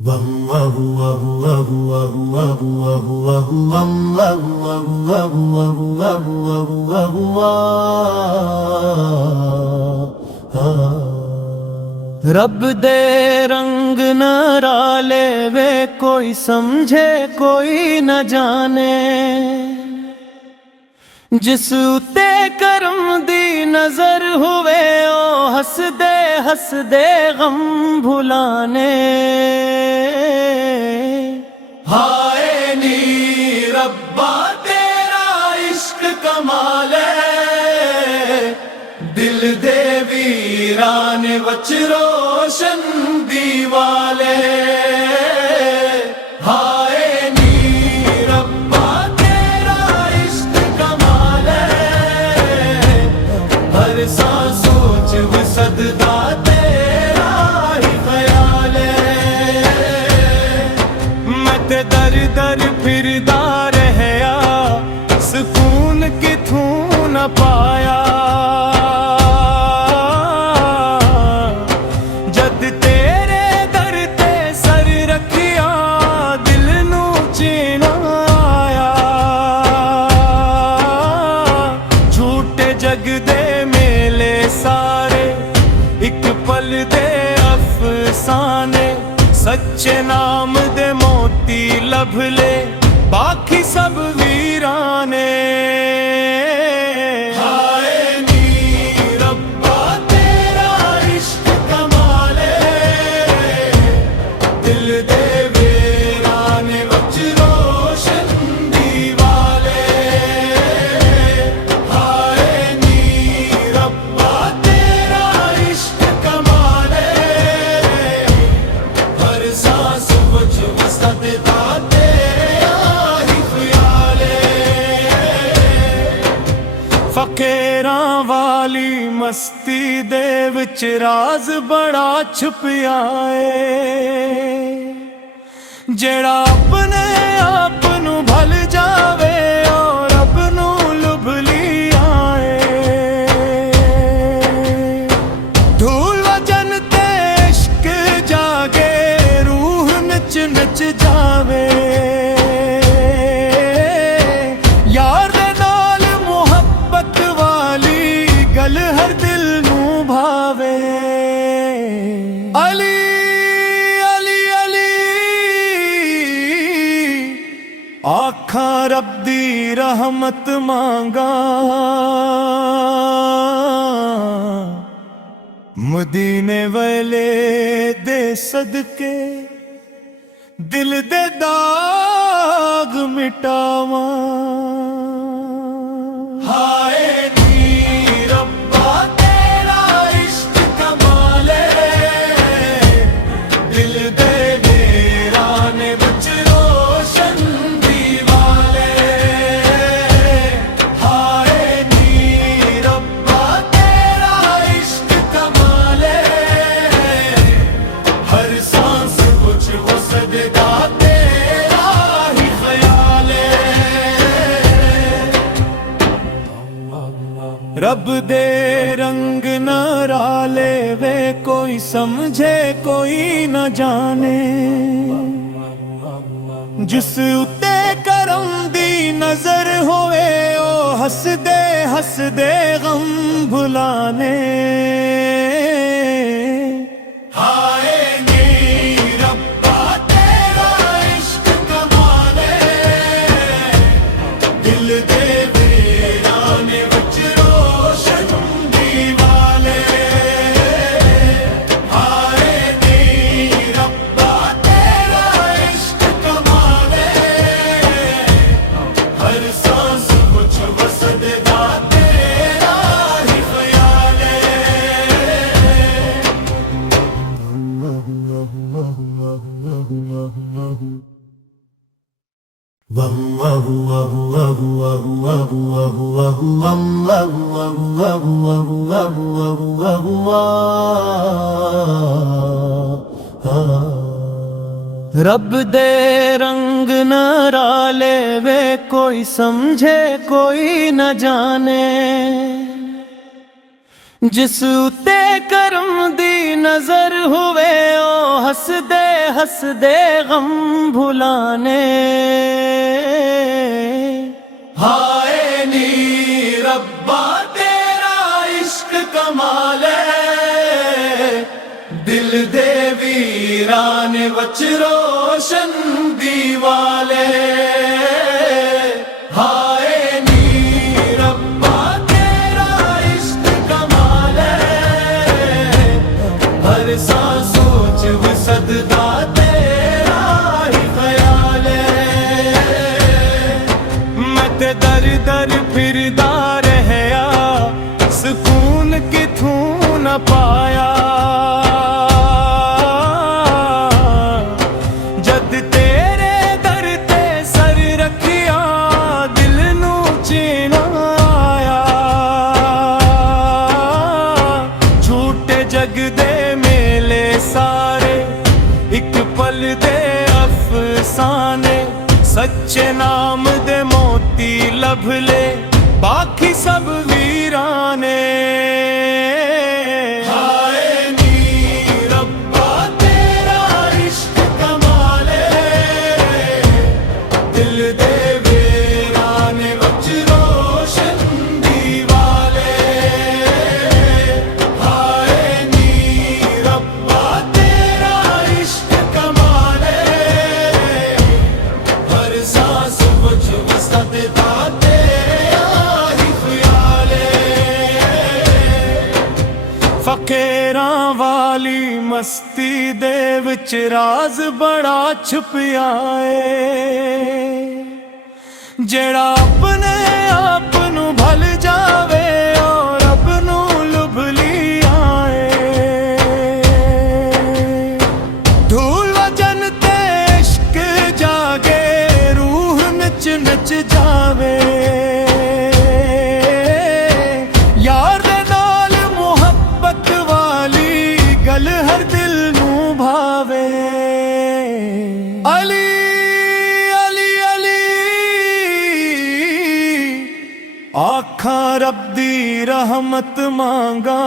रब दे रंग नराले वे कोई समझे कोई न जाने, जिस उते करम दी नजर हुए ओ हसदे हसदे गम भुलाने। हाय नी रब्बा तेरा इश्क कमाल है, दिल दे वीरान वच रोशन दीवाले। हाय नी रब्बा तेरा इश्क कमाल है, हर सांसों च वसदा तेरा ही ख्याल है। मैं ते दर दर फिरदा रहया, सुकून किथों न पाया। जग दे मेले सारे एक पल दे अफसाने, सच्चे नाम दे मोती लभ ले बाकी सब वीराने। हाय नी रब्बा तेरा इश्क कमाल है, दिल दे वीराने वच रोशन दीवाले। फकीरां वाली मस्ती दे विच राज बड़ा छुपिया है, जेड़ा अपने आप नू भल जावे और रब नू लुभ लिया है। धूल वजन ते इश्क जागे, रूह नच नच जावे। हर दिल नू भावे। अली अली अली आखा रब दी रहमत मांगा, मदीने वाले दे सदके दिल दे दाग मिटावा। हाय रब दे रंग नराले वे कोई समझे कोई न जाने, जिस उते करम दी नजर होए ओ हसदे हसदे गम भुलाने। रब दे रंग नराले वे कोई समझे कोई न जाने, जिस उते करम दी नजर हुए ओ हंसदे हंसदे गम भुलाने। हाय नी रब्बा तेरा इश्क कमाल है, दिल दे वीरान वच रोशन दीवाले। हाय नी रब्बा तेरा इश्क कमाल है, हर सांसों च वसदा तेरा ही ख्याल है। मैं ते दर दर फिरदा रहया, सुकून किथों न पाया। जद तेरे दर ते सर रखिया, दिल नू चैन आया। झूठे जग दे मेले सारे, एक पल दे अफसाने। सच्चे नाम दे मोती लभ ले, बाकी सब वीराने। हाय नी रब्बा तेरा इश्क कमाल है, दिल दे वीराने वच रोशन दीवाले। हाय नी रब्बा तेरा इश्क कमाल है, हर सांस वच वसदा फकीरां वाली मस्ती दे विच राज बड़ा छुपिया है। जेड़ा अपने आप नू भल जावे और रब नू लुभ लिया है। धूल वजन ते इश्क जागे, रूह नच नच जावे। हर दिल नू भावे। अली अली अली आखा रब दी रहमत मांगा,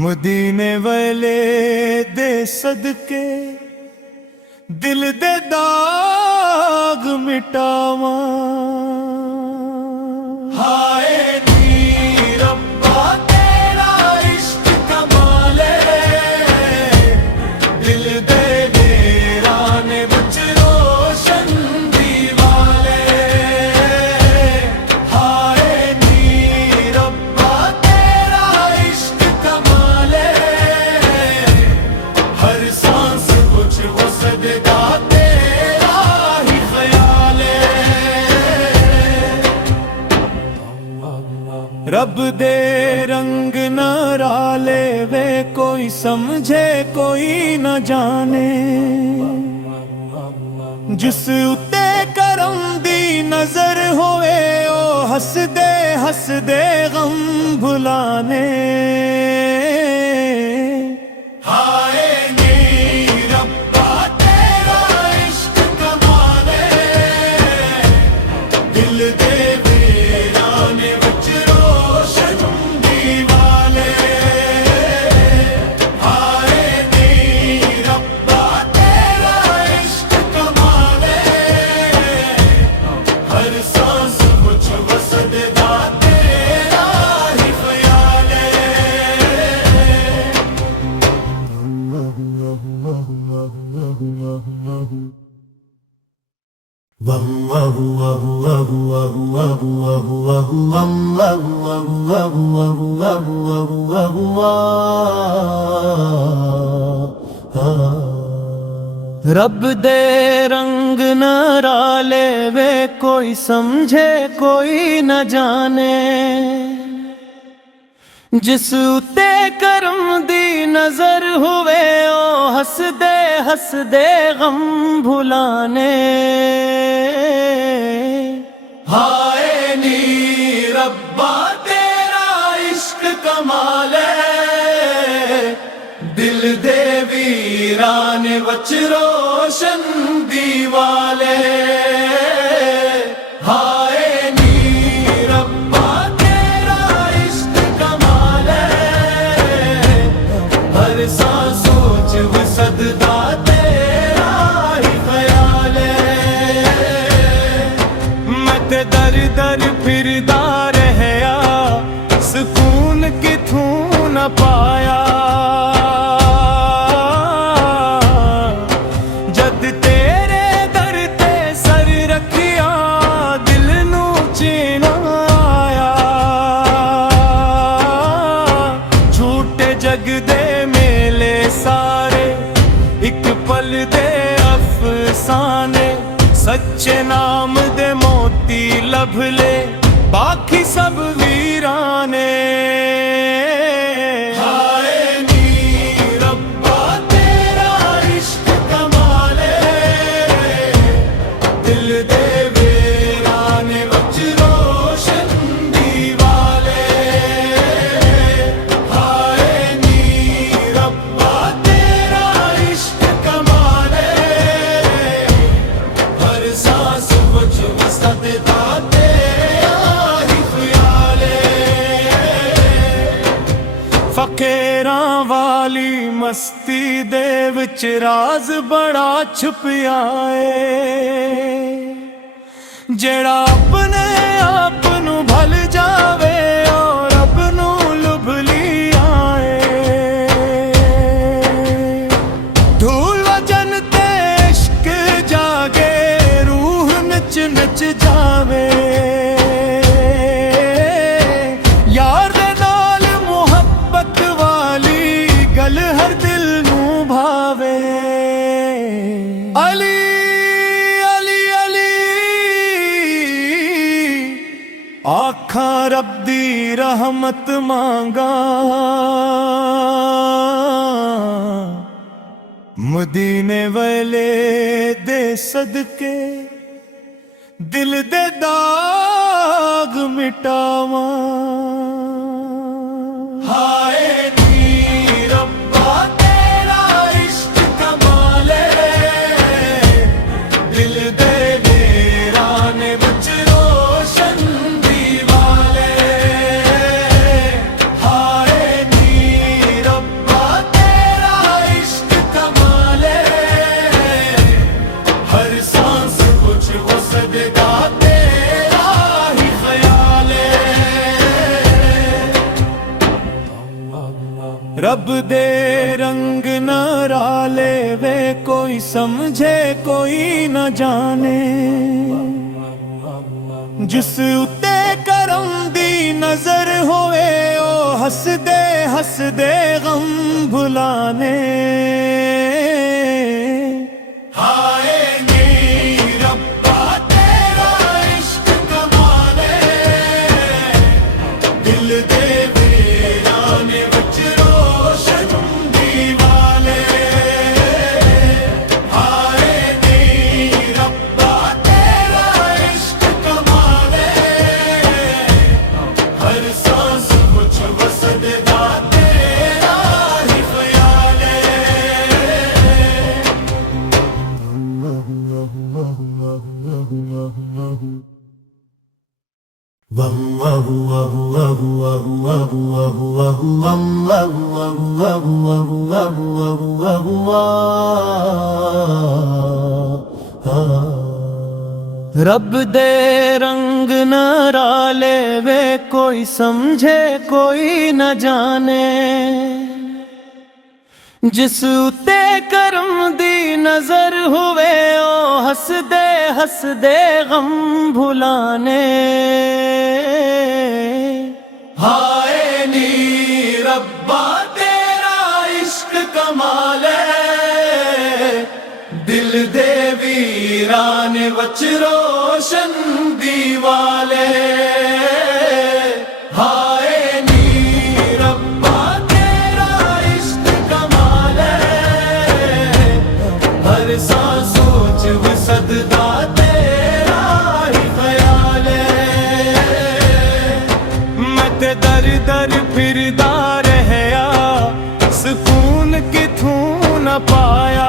मदीने वाले दे सदके दिल दे दाग मिटावा। हाय रब दे रंग नराले वे, कोई समझे कोई न जाने। जिस उते करम दी नजर होवे, ओ हंसदे हंसदे गम भुलाने। हाय नी रब्बा तेरा इश्क कमाल है, दिल दे वीराने वच रोशन दीवाले। हाय नी रब्बा तेरा इश्क कमाल है, हर सांस मुझ वसदा तेरा ही ख्याल रब दे रंग नराले वे, कोई समझे कोई न जाने। जिस उते करम दी नजर हुए, ओ हंसदे हंसदे गम भुलाने। हाय नी रब्बा तेरा इश्क कमाल है, दिल दे वीराने वच रोशन दीवाले। हाय नी रब्बा तेरा इश्क कमाल है, सांसों च वसदा तेरा ही ख्याल है। मैं ते दर दर फिरदा रहया, सुकून किथों न पाया। जद तेरे दर ते सर रखिया, दिल नू चैन आया। झूठे जग दे मेले सारे, एक पल दे अफसाने। सच्चे नाम दे मोती लभ ले, बाकी सब वीराने। हाय नी रब्बा तेरा इश्क कमाले, दिल दे वीराने वच रोशन दीवाले। हाय नी रब्बा तेरा इश्क कमाले, हर सांस वच वसदा फकीरां वाली मस्ती दे विच राज बड़ा छुपिया है। जेड़ा अपने आप नू भल जावे और रब नू लुभ लिया है। धूल वजन ते इश्क जागे, रूह नच नच जावे। हर दिल नू भावे। अली अली अली आखा रब दी रहमत मांगा, मदीने वाले दे सदके दिल दे दाग मिटावा। हाय रब दे रंग न राले वे, कोई समझे कोई न जाने। जिस उते करम दी नजर होवे, ओ हसदे हसदे गम भुलाने। हाय नी रब्बा तेरा इश्क कमाले, दिल दे वीराने वच रब दे रंग न राले वे, कोई समझे कोई न जाने। जिस उते करम दी नजर हुए, ओ हसदे हसदे गम भुलाने। हाय नी रब्बा तेरा इश्क कमाले, दिल दे वीराने वच रोशन दीवाले। हाय नी रब्बा तेरा इश्क कमाले, हर सांसों च वसदा तेरा ही ख्याल है। मैं ते दर दर फिरदा रहया, सुकून किथों न पाया।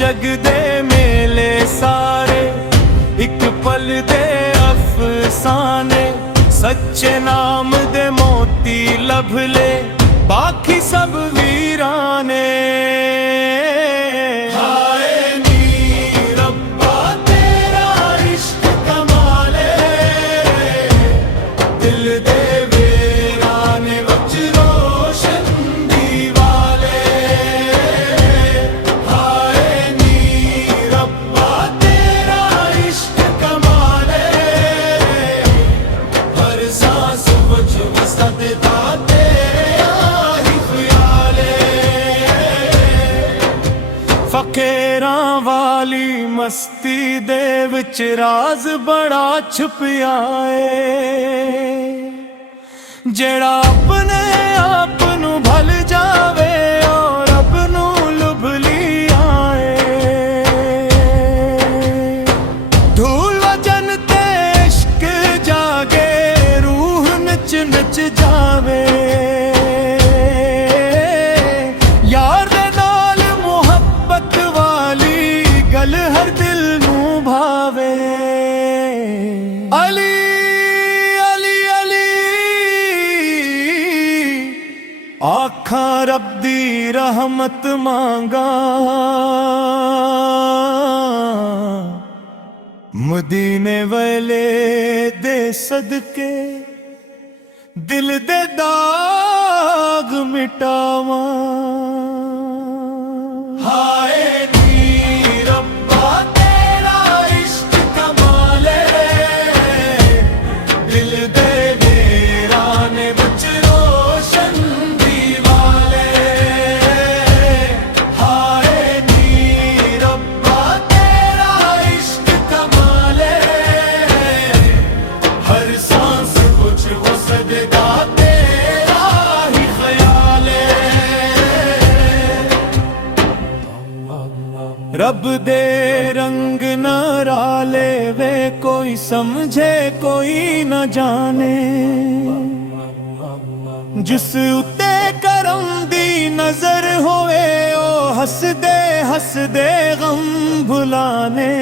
जग दे मेले सारे एक पल दे अफसाने सच्चे नाम दे मोती लभ ले बाकी सब वीराने हाय नी रब्बा तेरा इश्क कमाले दिल दे वीराने वच रोशन दीवाले हाय नी रब्बा तेरा इश्क कमाले हर सांस वच वसदा फकीरां वाली मस्ती दे विच राज बड़ा छुपिया है जेड़ा अपने आप नू भल जावे और रब नू लुभ लिया धूल वजन ते इश्क जागे रूह नच नच जावे हर दिल नू भावे अली अली अली आखा रब दी रहमत मांगा मदीने वाले दे सदके दिल दे दाग मिटावा हाय रब दे रंग नराले वे कोई समझे कोई न जाने जिस उते करम दी नजर होए ओ हसदे हसदे गम भुलाने